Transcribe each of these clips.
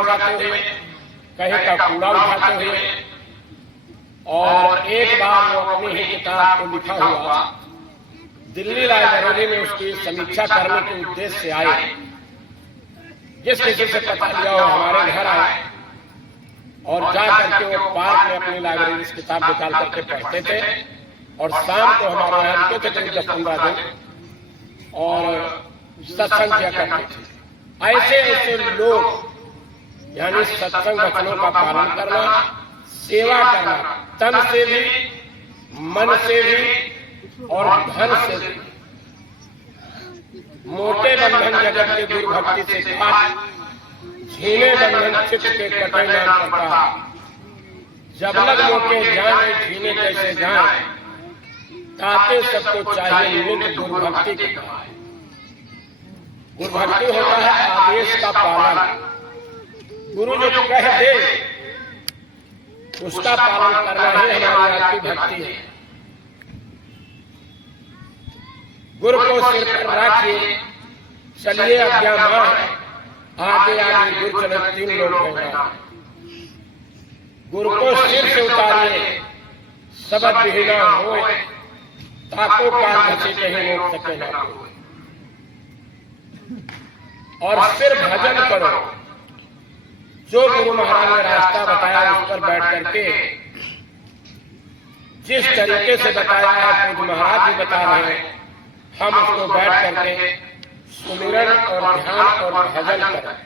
लगाते हुए, कहीं का कूड़ा उठाते हुए, और एक बार वो अपनी ही किताब को लिखा हुआ दिल्ली लाइब्रेरी में उसकी समीक्षा करने के उद्देश्य से आए। जिस किसी से पता लिया वो हमारे घर आए और जा करके वो पार्क में अपनी लाइब्रेरी से किताब निकाल करके पढ़ते थे, और शाम को हमारे यहाँ रुकते थे करीब 10-15 दिन और सत्संग किया करते थे। ऐसे ऐसे लोग, यानी सत्संग वचनों का पालन करना, सेवा करना, तन से भी, मन से भी और धन से भी, मोटे बंधन जगत के गुरु भक्ति से काट, झीने बंधन चित्त के कटे नाम करता। जब लग मोटे जाने झीने कैसे जाए, ताते सबको चाहिए नित्य गुरु भक्ति की। गुरु भक्ति होता है आदेश का पालन। गुरु जो कह दे उसका पालन करना ही हमारी आपकी भक्ति है। गुरु को सिर पर रखिए, चलिए अज्ञा मां, आगे आगे गुरु चले 3 लोग होगा। गुरु को सिर से उतारिए, सबद विहीना होए, ताको काल घसी कहीं रोक सके ना कोई। और फिर भजन करो। जो गुरु महाराज ने रास्ता बताया उस पर बैठ करके, जिस तरीके से बताया है पूज्य महाराज भी बता रहे हैं, हम उसको बैठ करके सुमिरन और ध्यान और भजन करें,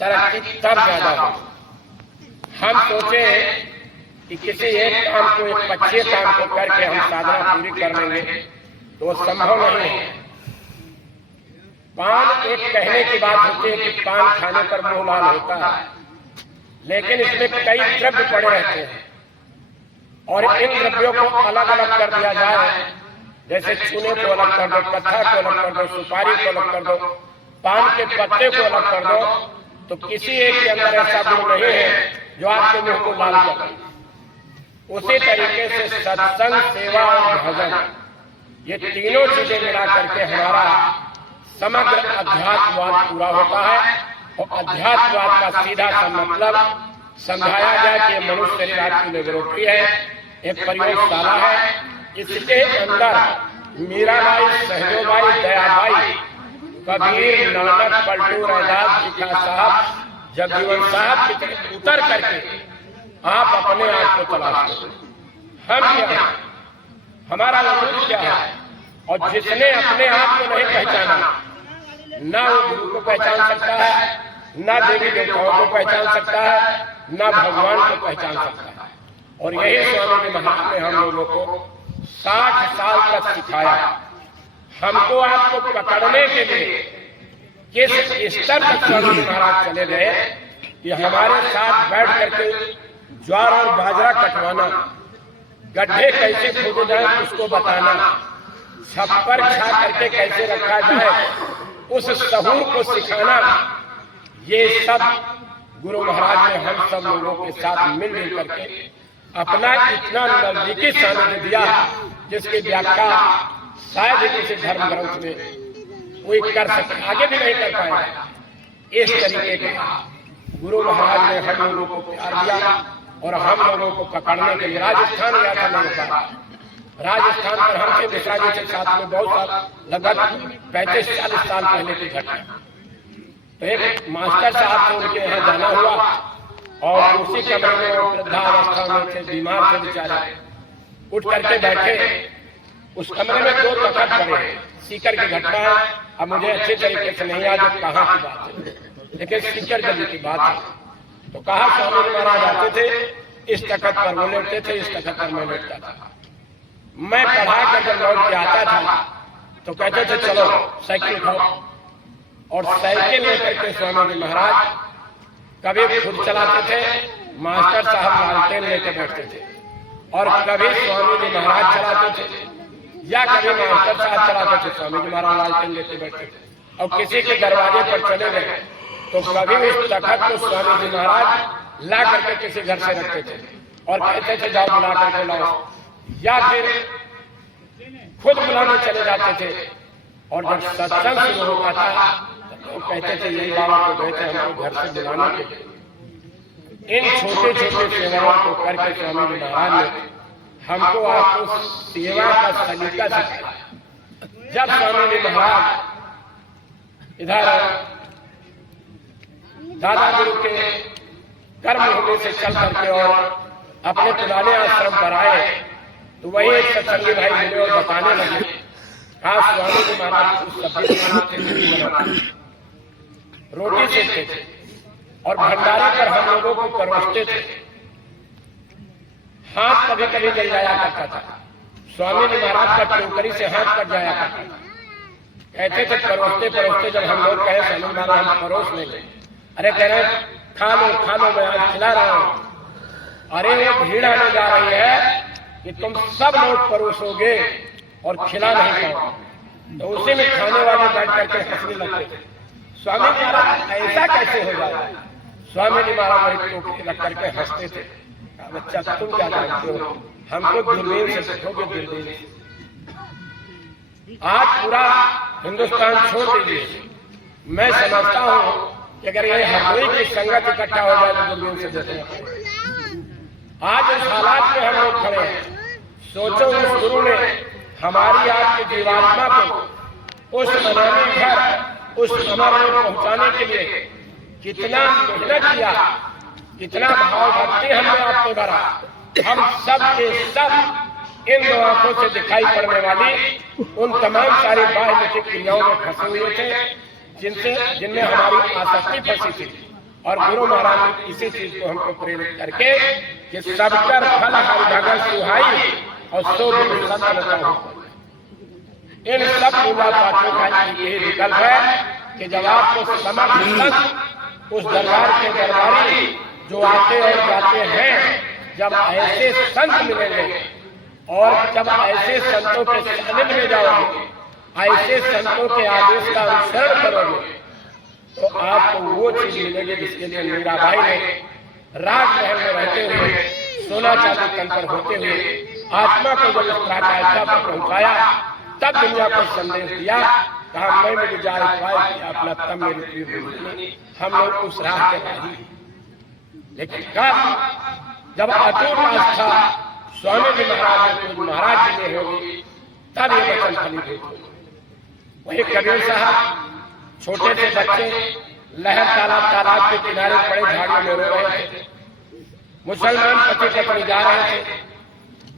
तरक्की तब ज्यादा हो। हम सोचे कि किसी एक काम को, एक अच्छे काम को करके हम साधना पूरी कर लेंगे, तो संभव नहीं है। पान एक कहने की बात होती है कि पान खाने पर मुंह लाल होता है, लेकिन इसमें कई द्रव्य पड़े रहते हैं, और इन द्रव्यों को अलग अलग कर दिया जाए, जैसे चूने को अलग कर दो, कत्था को अलग कर दो, सुपारी को अलग कर दो, पान के पत्ते को अलग कर दो, तो किसी एक के अंदर ऐसा गुण नहीं है जो आपके मुंह को लाल कर दे। उसी तरीके से सत्संग, सेवा और भजन, ये तीनों चीजें मिला करके हमारा समग्र अध्यात्मवाद पूरा होता है। और अध्यात्मवाद का सीधा सा मतलब समझाया जाए कि मनुष्य शरीर आपकी लेबोरेटरी है, एक प्रयोगशाला है। इसके अंदर मीराबाई, सहजोबाई, दयाबाई, कबीर, नानक, पलटू, रैदास, भिखा साहब, जगजीवन साहब की तरफ उतर करके आप अपने आप को तलाश करो। हम क्या है, हमारा वजूद क्या है। और जिसने अपने आप को नहीं पहचाना, ना वो गुरु को पहचान सकता है, ना देवी देवताओं को पहचान सकता है, ना भगवान को पहचान सकता है। और यही स्वामी जी महाराज ने हम लोगों को 60 साल तक सिखाया। हमको आपको पकड़ने के लिए किस स्तर तक स्वामी जी महाराज चले गए कि हमारे साथ बैठ करके ज्वार और बाजरा कटवाना, गड्ढे कैसे खोदे जाए उसको बताना, छप्पर खा करके कैसे रखा जाए उस सहूर को सिखाना। ये सब गुरु महाराज ने हम सब लोगों के साथ मिलजुल करके अपना इतना नजदीकी सानिध्य दिया, जिसकी व्याख्या शायद किसी धर्म ग्रंथ में कोई कर सके, आगे भी नहीं कर पाएगा। इस तरीके का गुरु महाराज ने हम लोगों को प्यार दिया और हम लोगों को पकड़ने के लिए राजस्थान गया था। मेरे पास राजस्थान पर हमसे मिश्रा जी के साथ में बहुत साल, लगभग 35-40 साल पहले की घटना। तो एक मास्टर साहब से उनके यहाँ जाना हुआ और उसी कमरे में वृद्धावस्था में थे, बीमार थे बेचारे। उठ करके बैठे, उस कमरे में 2 तखत पड़े। सीकर की घटना है, अब मुझे अच्छे तरीके से नहीं याद है कहाँ की बात है, लेकिन सीकर गली की बात है। तो कहा स्वामी महाराज आते थे, इस तखत पर वो लेटते थे, इस तखत पर मैं लेटता था। मैं पढ़ा कर जब लौट के आता था तो कहते थे चलो साइकिल उठाओ, और साइकिल लेकर के स्वामी जी महाराज कभी खुद चलाते थे, मास्टर साहब लालटेन लेकर बैठते थे, और कभी स्वामी जी महाराज चलाते थे या कभी मास्टर साहब चलाते थे, स्वामी जी महाराज लालटेन लेके बैठते थे। और किसी के दरवाजे पर चले गए तो कभी उस तखत को स्वामी जी महाराज ला करके किसी घर से रखते थे और कहते थे जाओ बुला करके लाओ, या फिर खुद बुलाने चले जाते थे। और जब सत्संग शुरू होता था तो कहते थे यही बाबा को गए थे हमको घर से बुलाने के लिए। इन छोटे छोटे सेवाओं को करके स्वामी जी महाराज ने हमको आपको सेवा का सलीका सिखाया। जब स्वामी जी महाराज इधर दादा गुरु के कर्म होने से चल करके और अपने पुराने आश्रम पर आए तो वही एक सत्संगी भाई मिले और बताने लगे, खास स्वामी जी महाराज कुछ सब्जी बनाते, रोटी सेकते थे और भंडारे पर हम लोगों को परोसते थे। हाथ कभी कभी जल जाया करता था, स्वामी जी महाराज का टोकरी से हाथ कट जाया करता था। कहते थे परोसते परोसते जब हम लोग कहे स्वामी महाराज हम परोस लेंगे, अरे कह रहे खा लो मैं आज खिला रहा हूं। अरे वो भीड़ आने जा रही है कि तुम सब लोग परोसोगे और खिला नहीं पाओगे। तो उसी में खाने वाले बैठ करके हंसने लगते थे। स्वामी जी महाराज ऐसा कैसे हो जाए? स्वामी जी महाराज वही टोकरी रख करके हंसते थे। बच्चा तुम क्या जानते हो, हमको दूरबीन से सीखोगे, दूरबीन से। आज पूरा हिंदुस्तान छोड़ दीजिए, मैं समझता हूं कि अगर ये हरदोई की संगत इकट्ठा हो जाए तो दूरबीन से देखें। आज इस हालात में हम लोग खड़े हैं। सोचो उस गुरु ने हमारी आपकी जीवात्मा को उस मनाने घर, उस अमर में पहुंचाने के लिए कितना मेहनत किया, कितना भाव भक्ति हमने आपको भरा। हम सब के सब इन दो आंखों से दिखाई पड़ने वाली उन तमाम सारी बाह्य क्रियाओं में फंसे हुए थे जिनमें हमारी आसक्ति फंसी थी। और गुरु महाराज ने इसी चीज को हमको प्रेरित करके कि सबकर फल हर भगत सुहाई और सो दिन संत। इन सब पूजा पाठों का यही विकल्प है कि जब आपको समर्थ उस दरबार के दरबारी जो आते और जाते हैं, जब ऐसे संत मिलेंगे और जब ऐसे संतों के सानिध्य में जाओगे, ऐसे संतों के आदेश का अनुसरण करोगे, तो आपको वो चीज मिलेगी जिसके लिए मीराबाई ने राजमहल में रहते हुए सोना चांदी तन पर होते हुए आत्मा को जब इस प्राकाष्ठा पर पहुंचाया, तब दुनिया को संदेश दिया, कहा मैं मेरी जाए पाए अपना तब मेरी प्रिय। हम लोग उस राह के राही, लेकिन कब जब अटूट आस्था स्वामी जी महाराज जी में होगी तब ये वचन फलीभूत होगी। वही कबीर साहब छोटे से बच्चे लहर तालाब के किनारे पड़े झाड़ियों में रो रहे थे। मुसलमान पति पत्नी जा रहे थे,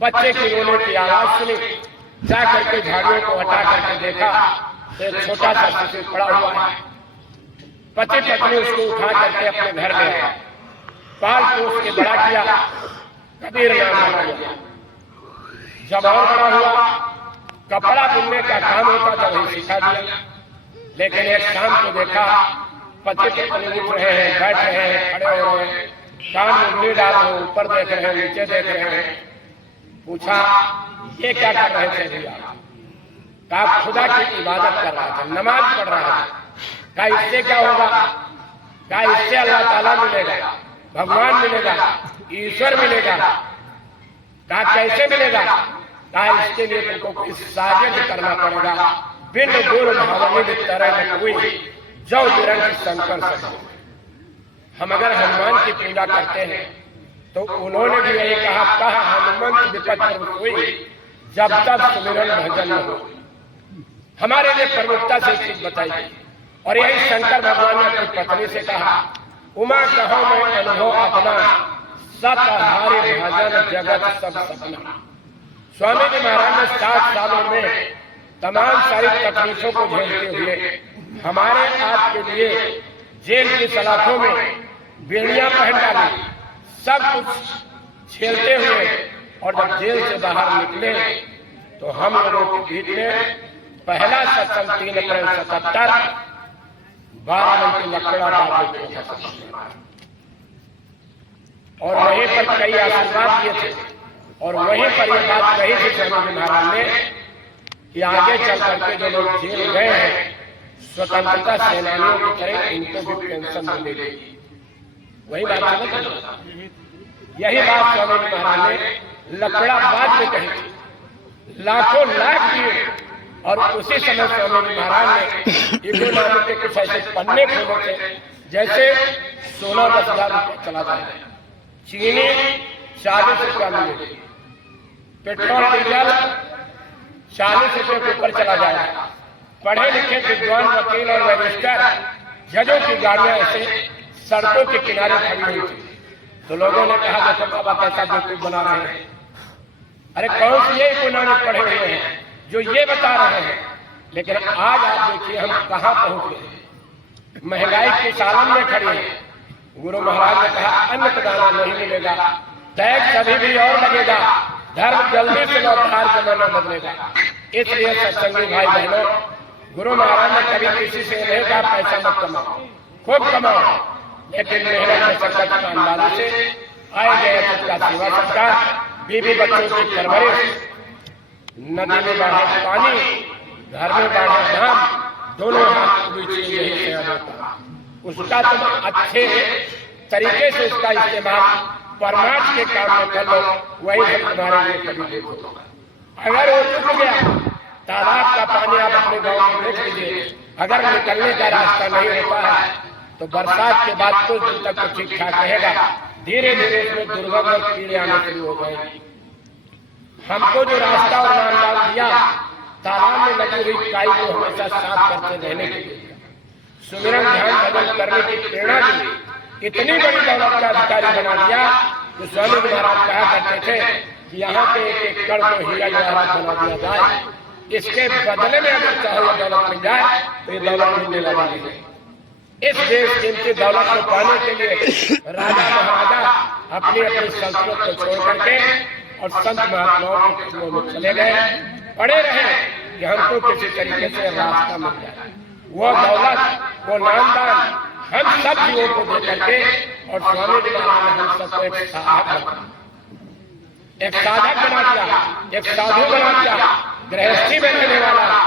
बच्चे की रोने की आवाज सुनी, जा करके झाड़ियों को हटा करके देखा तो एक छोटा सा शिशु पड़ा हुआ है। पति पत्नी उसको उठा करके अपने घर ले आए, पाल पोस के बड़ा किया, कबीर नाम रख दिया। जब और बड़ा हुआ, कपड़ा बुनने का काम होता था वही सिखा दिया। लेकिन एक शाम को देखा पति पत्नी उठ रहे हैं, बैठ रहे हैं, खड़े हो रहे हैं, कान में उंगली डाल रहे हैं, ऊपर देख रहे हैं, नीचे देख रहे हैं। पूछा ये क्या कर रहे थे भैया? कहा खुदा की इबादत कर रहा था, नमाज पढ़ रहा था। कहा इससे क्या होगा? कहा इससे अल्लाह ताला मिलेगा, भगवान मिलेगा, ईश्वर मिलेगा। कहा कैसे मिलेगा? कहा इसके लिए तुमको कुछ साजिश करना पड़ेगा। बिन गुरु भावनी तरह कोई जो निरंतर शंकर से। हम अगर हनुमान की पूजा करते हैं तो उन्होंने भी यही कहा हनुमंत विपद पर कोई जब तक सुमिरन भजन न हो। हमारे लिए प्रमुखता से चीज बताई गई। और यही शंकर भगवान ने अपनी पत्नी से कहा, उमा कहो मैं अनुभव अपना, सतहारे भजन जगत सब सपना। स्वामी जी महाराज ने 60 सालों में तमाम सारी तकलीफों को झेलते हुए हमारे आपके लिए जेल की सलाखों में बेड़ियां पहन डाली, सब कुछ झेलते हुए। और जब जेल से बाहर निकले तो हम लोगों के बीच में पहला सत्संग 3 अप्रैल 77 12 की लकड़ा डाल दिया था। और वहीं पर कई आशीर्वाद दिए थे और वहीं पर यह बात कही थी स्वामी जी महाराज ने कि आगे चल करके जो लोग जेल गए हैं स्वतंत्रता सेनानियों की तरह इनको भी पेंशन मिलेगी। वही बात है, यही बात स्वामी जी महाराज ने लकड़ा बाद में कही थी। लाखों लाख दिए और उसी समय स्वामी जी महाराज ने इनको नाम के कुछ ऐसे पन्ने खोले थे जैसे सोना 10,000 रुपये चला जाए, चीनी 40 रुपया मिलेगी, पेट्रोल डीजल 40 रुपये के ऊपर चला जाएगा। पढ़े लिखे विद्वान वकील और रजिस्टर जजों की गाड़ियां ऐसे सड़कों के किनारे खड़ी हुई थी। तो लोगों ने कहा देखो बाबा कैसा बेवकूफ बना रहे हैं, अरे कौन सी ये इकोनॉमिक पढ़े हुए हैं जो ये बता रहे हैं। लेकिन आज आप देखिए हम कहाँ पहुंच गए, महंगाई के सालन में खड़ी है। गुरु महाराज ने कहा अन्न का दाना नहीं मिलेगा, टैक्स अभी भी और लगेगा, धर्म जल्दी से लौटार जमाना बदलेगा। इसलिए सत्संगी भाई बहनों, गुरु महाराज ने कभी किसी से नहीं कहा पैसा मत कमाओ, खूब कमाओ, लेकिन मेहनत में सकत ईमानदारी से आए गए सबका सेवा सत्कार, बीवी बच्चों की परवरिश, नदी में बढ़े पानी, घर में बढ़े धाम, दोनों हाथ नीचे यही सेवा होता। उसका तुम अच्छे तरीके से उसका इस्तेमाल परमार्थ के काम में कर लो, वही हम तुम्हारे लिए कभी देखो। अगर वो रुक गया, तालाब का पानी आप अपने गांव में देख लीजिए, अगर निकलने का रास्ता नहीं होता है तो बरसात के बाद कुछ दिन तक तो ठीक ठाक रहेगा, धीरे धीरे इसमें दुर्गंध और कीड़े आने शुरू हो जाएंगे। हमको जो रास्ता और मानदान दिया, तालाब में लगी हुई काई को हमेशा साफ करते रहने के लिए, सुमिरन ध्यान भजन करने की प्रेरणा दी, इतनी बड़ी दौलत का अधिकारी बना दिया तो स्वामी जी महाराज कहा करते थे कि यहाँ के एक एक कण को हीरा जवाहरात बना दिया जाए, इसके बदले में अगर चाहे दौलत मिल जाए तो ये दौलत मिलने वाली है। इस देश की दौलत को पाने के लिए राजा महाराजा अपनी अपनी संस्कृत को छोड़ करके और संत महात्माओं के कदमों में चले गए, पड़े रहे कि हमको किसी तरीके से रास्ता मिल जाए। वो दौलत, वो नामदान हम सब जीवों को दे करके और स्वामी जी महाराज ने हम सबको एक साधक बना दिया, एक साधु बना दिया, गृहस्थी में रहने वाला।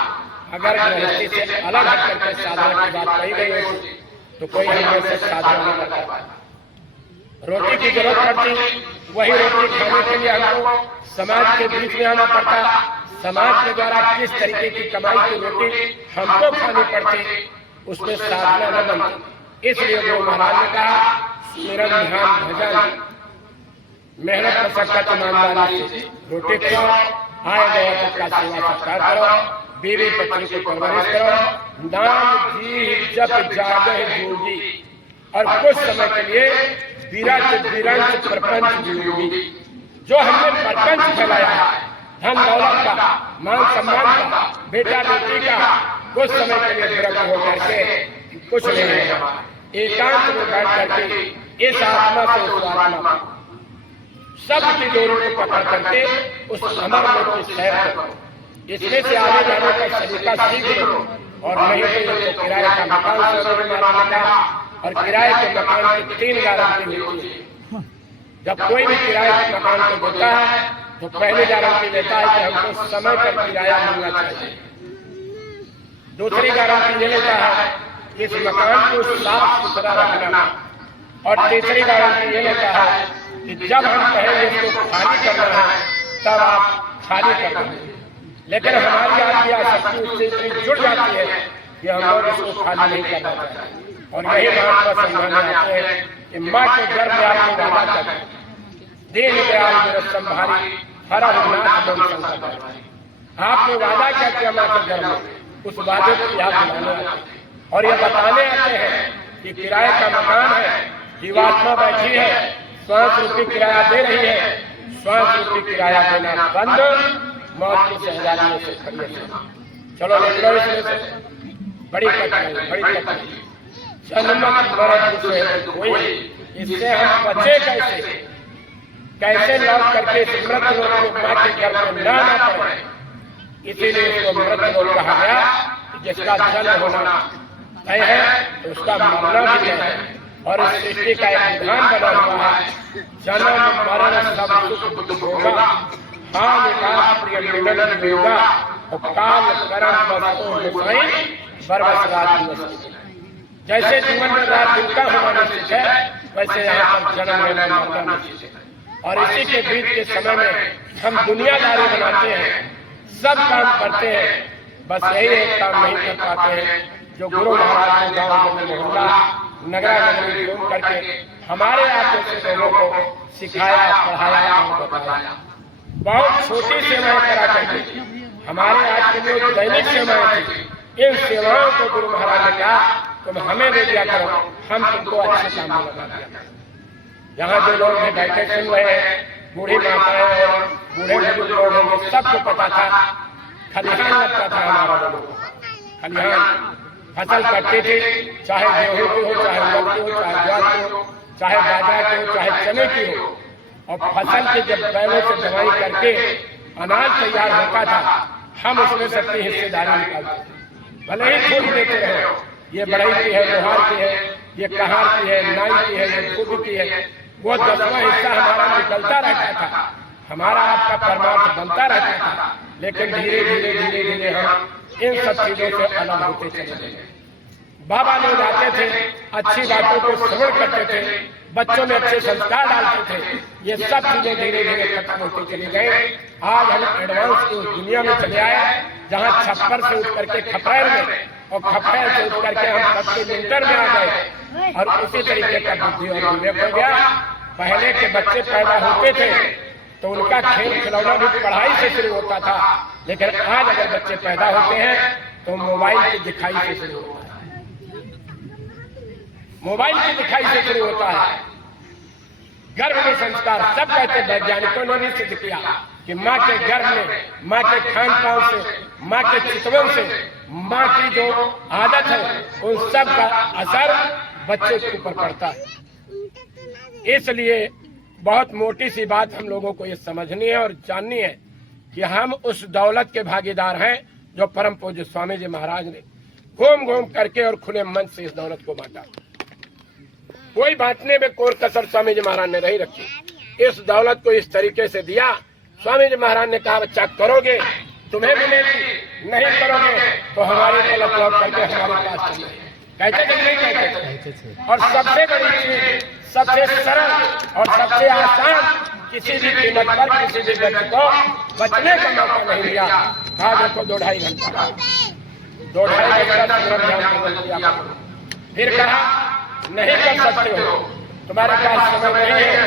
अगर गृहस्थी से अलग हट करके साधना की बात कही गई हो तो कोई हमें से साधना नहीं कर पाता। रोटी की जरूरत पड़ती, वही रोटी खाने के लिए हमको समाज के बीच में आना पड़ता, समाज के द्वारा किस तरीके की कमाई की रोटी हमको खानी पड़ती, उसमें साधना न बनती। इसलिए गुरु महाराज ने कहा सुमिरन ध्यान भजन, मेहनत मशक्कत ईमानदारी से रोटी खाओ, आए गए सबका सेवा सत्कार करो, बीवी बच्चों की परवरिश करो, नाम जी जप जागे जोगी, और कुछ समय के लिए विरत विरंच प्रपंच जीवोगी। जो हमने प्रपंच फैलाया है, धन दौलत का, मान सम्मान का, बेटा बेटी का, कुछ समय के लिए विरत होकर के कुछ नहीं होगा। एकांत में बैठ करके इस आत्मा से उस आत्मा सब की डोरी को पकड़ करके उस अमर लोक की सैर करो। इसमें से आगे जाने का तरीका सीख लो, और नहीं तो ये किराए का मकान स्वामी महाराज का, और किराए के मकान की 3 गारंटी होती है। जब कोई भी किराए के मकान को देता है तो पहली गारंटी देता है कि हमको समय पर किराया मिलना चाहिए। दूसरी गारंटी ये लेता है कि इस मकान को साफ सुथरा रखना, और तीसरी गारंटी ये लेता है कि जब हम कहेंगे इसको खाली करना है तब आप खाली कर देंगे। लेकिन हमारी आज की आसक्ति उससे इतनी जुड़ जाती है कि हम लोग इसको खाली नहीं कर पाते। और यही महात्मा समझाने आते हैं कि माँ के गर्भ में आपने वादा कर दीन दयाल विरसम भारी हर नाथ मन संकट। आपने वादा क्या किया माँ के गर्भ में, उस वादे को याद दिलाने आते हैं और ये बताने आते हैं कि किराए का मकान है, जीवात्मा बैठी है, श्वास रूपी किराया दे रही है, श्वास रूपी किराया देना बंद, मौत की सहजादी से खड़ी है। चलो निकलो इसमें से, बड़ी कठिनाई, बड़ी कठिनाई, जन्म मरण से कोई, इससे हम बचे कैसे, कैसे लौट करके मृत लोक में माँ के गर्भ में ना पड़े। इसीलिए इसको मृत लोक कहा गया, जिसका जन्म होना तय है तो उसका मरना भी तय है। और इस सृष्टि का एक विधान बना हुआ है, जन्म मरण सब सुख दुख होगा, हां विकास प्रिय मिलन होगा, और काल कर्म बसो गोसाई बरबस रात दिवस। जैसे जीवन में रात दिन का होना निश्चित है, वैसे यहाँ पर जन्म लेना मरना निश्चित है। और इसी के बीच के समय में हम दुनियादारी बनाते हैं, सब काम करते हैं, बस यही एक काम नहीं कर पाते हैं जो गुरु महाराज ने गाँव में मोहल्ला नगरा नगरी घूम करके हमारे आप जैसे लोगों को सिखाया, पढ़ाया और बताया। बहुत छोटी सेवाएं करा करके हमारे आज के जो दैनिक सेवाएं थी, इन सेवाओं को गुरु महाराज ने कहा तुम हमें दे दिया करो, हम तुमको अच्छे काम में लगा दिया। यहाँ जो लोग बैठे सुन रहे हैं, बूढ़ी माताएं और बूढ़े बुजुर्ग लोग होंगे, सबको पता था खलिहान लगता था हमारा लोगों को। खलिहान फसल कटती थी, चाहे गेहूं की हो, चाहे उड़द की हो, चाहे ज्वार की हो, चाहे बाजरा की हो, चाहे चने की हो। और फसल की जब बैलों से दवाई करके अनाज तैयार होता था, हम उसमें से अपनी हिस्सेदारी निकालते थे। भले ही थोड़ी देते रहे, ये बढ़ई की है, लोहार की है, ये कहार की है, नाई की है, ये खुद की है, वो 10वां हिस्सा हमारा निकलता रहता था, हमारा आपका परमार्थ बनता रहता था। लेकिन धीरे धीरे धीरे धीरे हम इन सब चीजों से अलग होते चले गए। बाबा लोग आते थे, अच्छी बातों को श्रवण करते थे, बच्चों में अच्छे संस्कार डालते थे, ये सब चीजें धीरे धीरे खत्म होती चली गई। आज हम एडवांस की उस दुनिया में चले आए जहाँ छप्पर से उठ करके खपैर में और खपैर से उठ करके हम 10 मीटर में आ गए और उसी तरीके का बुद्धि और विवेक हो गया। पहले के बच्चे पैदा होते थे तो उनका खेल खिलौना भी पढ़ाई से शुरू होता था, लेकिन आज अगर बच्चे पैदा होते हैं तो मोबाइल की दिखाई से शुरू होता है। मोबाइल की दिखाई से शुरू होता है। गर्भ में संस्कार, सब कहते वैज्ञानिकों ने भी सिद्ध किया कि माँ के गर्भ में, माँ के खान पान से, माँ के चितवन से, माँ की जो आदत है उन सब का असर बच्चे के ऊपर पड़ता है। इसलिए बहुत मोटी सी बात हम लोगों को ये समझनी है और जाननी है कि हम उस दौलत के भागीदार हैं जो परम पूज्य स्वामी जी महाराज ने घूम घूम करके और खुले मन से इस दौलत को बांटा। कोई बांटने में कोई कसर स्वामी जी महाराज ने नहीं रखी। इस दौलत को इस तरीके से दिया। स्वामी जी महाराज ने कहा बच्चा करोगे तुम्हें मिलेगी, नहीं करोगे तो हमारी दौलत लौट करके हमारे पास चले। कहते थे नहीं कहते थे। और सबसे बड़ी चीज, सबसे सरल और सबसे आसान, किसी भी कीमत पर किसी भी व्यक्ति को बचने का मौका नहीं दिया। आज देखो 2-2.5 घंटा, 2-2.5 घंटा फिर कहा नहीं कर सकते हो, तुम्हारे पास समय नहीं है,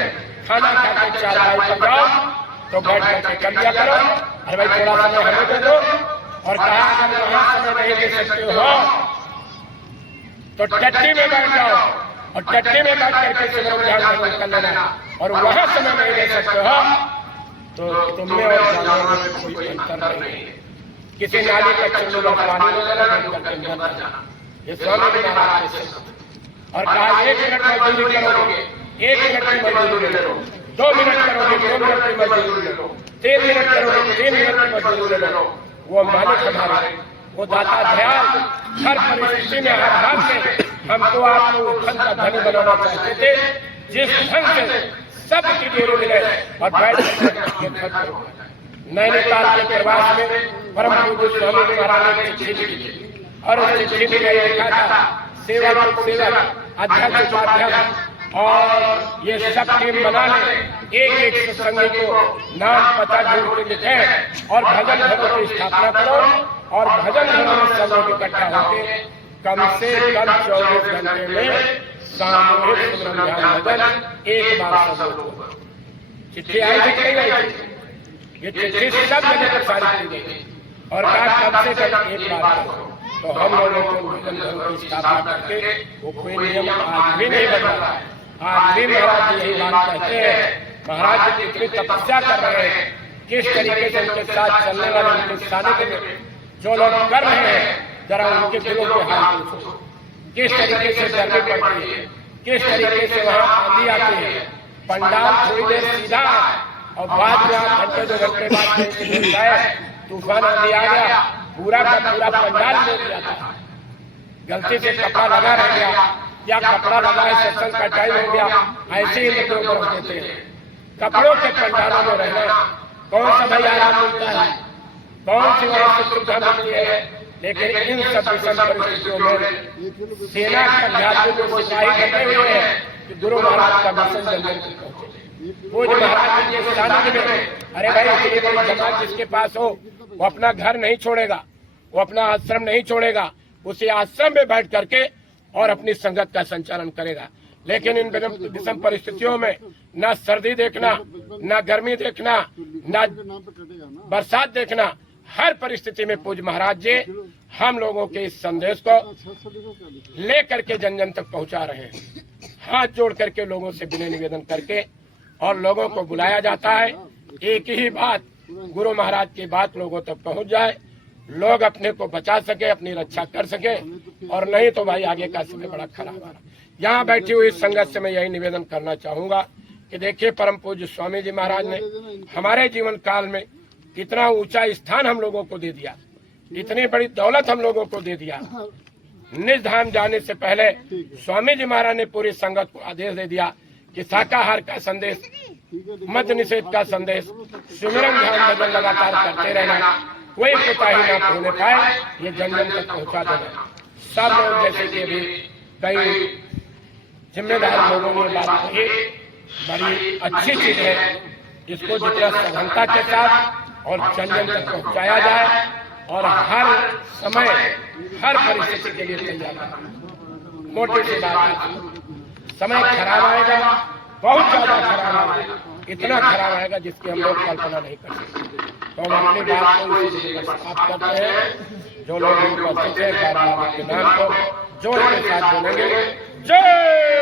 खाना खाकर 4 भाई पर जाओ तो बैठ करके कर लिया करो। अरे भाई थोड़ा समय हमें दे दो। और कहा अगर वहां समय नहीं दे सकते हो तो टट्टी में बैठ जाओ और टट्टी में बैठ करके सिमरन ध्यान कर लेना। और वहां समय नहीं दे सकते हो तो तुम्हें और जानवरों में कोई अंतर नहीं है। किसी नाली का चुल्लू पानी में जाना, ये स्वामी जी महाराज के। और कहा 1 मिनट मजदूरी करोगे 1 मिनट की मजदूरी ले लो, 2 मिनट करोगे 2 मिनट की मजदूरी ले लो, 3 मिनट करोगे 3 मिनट की मजदूरी ले लो। वो मालिक हमारे, वो दाता दयाल, हर परिस्थिति में हर हाल में हमको आपको धन का धनी बनाना चाहते थे, जिस ढंग से सबकी दूरी मिले और बैठ नैनीताल के प्रवास में परम पूज्य स्वामी जी महाराज ने चिट्ठी लिखी और उस चिट्ठी में लिखा था सेवक सेवक अध्यक्ष उपाध्यक्ष और ये सब टीम बना ले, एक सत्संगी को नाम पता जोड़ के लिखे और भजन घरों की स्थापना करो और भजन घरों में सब लोग इकट्ठा होकर कम से कम 24 घंटे में सामूहिक सिमरन ध्यान भजन एक बार सब लोग। चिट्ठी आई थी नहीं आई थी? ये चिट्ठी सब जगह प्रसारित की गई और कहा कम से कम एक बार करो। तो हम लोगों को भजन घरों की स्थापना करके वो कोई नियम आज भी नहीं बदला। आज भी महाराज जी यही बात कहते हैं, महाराज जी कितनी तपस्या कर रहे हैं, किस तरीके से उनके साथ चलने वाले उनके सानिध्य में जो लोग कर रहे हैं, जरा उनके दिलों के हाल पूछो। किस तरीके से गर्मी पड़ती है, किस तरीके से वहाँ आंधी आती है, पंडाल थोड़ी देर सीधा और बाद में 1 घंटे 2 घंटे बाद तूफान आंधी आ गया, पूरा का पूरा पंडाल ले लिया था। गलती से कपड़ा लगा रह गया या कपड़ा लगा है सत्संग का टाइम हो गया, ऐसे ही लोग रोक देते हैं। कपड़ों के पंडालों में रहना कौन सा भाई आराम मिलता है, कौन सी वहां से सुविधा मिलती है। लेकिन इन सब विषम परिस्थितियों में सेना अध्यात्म को सिपाही बने हुए हैं कि गुरु महाराज का मिशन जंगल तक पहुंचे। वो जो महाराज जी के सानिध्य में, अरे भाई इतनी बड़ी जमात जिसके पास हो वो अपना घर नहीं छोड़ेगा, वो अपना आश्रम नहीं छोड़ेगा, उसी आश्रम में बैठ करके और अपनी संगत का संचालन करेगा। लेकिन इन विषम परिस्थितियों में न सर्दी देखना, न गर्मी देखना, न बरसात देखना, हर परिस्थिति में पूज्य महाराज जी हम लोगों के इस संदेश को लेकर के जन जन तक पहुंचा रहे हैं। हाथ जोड़ करके लोगों से विनय निवेदन करके और लोगों को बुलाया जाता है, एक ही बात, गुरु महाराज की बात लोगों तक पहुंच जाए, लोग अपने को बचा सके, अपनी रक्षा कर सके, और नहीं तो भाई आगे का समय बड़ा खराब आ रहा। यहाँ बैठी हुई संगत से मैं यही निवेदन करना चाहूंगा कि देखिए, परम पूज्य स्वामी जी महाराज ने हमारे जीवन काल में इतना ऊंचा स्थान हम लोगों को दे दिया, इतनी बड़ी दौलत हम लोगों को दे दिया। निज धाम जाने से पहले स्वामी जी महाराज ने पूरी संगत को आदेश दे दिया कि शाकाहार का संदेश, मद्य निषेध का संदेश, सुमिरन ध्यान भजन लगातार करते रहना, कोई कोताही न होने पाए, ये जन जन तक पहुंचा देना। सब लोग जैसे कि अभी कई जिम्मेदार लोगों ने बात कही, बड़ी अच्छी चीज है, इसको जितना सघनता के साथ और जन जन तक पहुंचाया जाए और हर समय हर परिस्थिति के लिए तैयार है। मोटी सी बात है, समय खराब आएगा, बहुत ज्यादा खराब आएगा, इतना खराब आएगा जिसकी हम लोग कल्पना नहीं कर सकते। तो हम अपनी बात को इसी जगह समाप्त करते हैं। जो लोग उपस्थित हैं, बाबा के नाम को जोर के साथ बोलेंगे, जय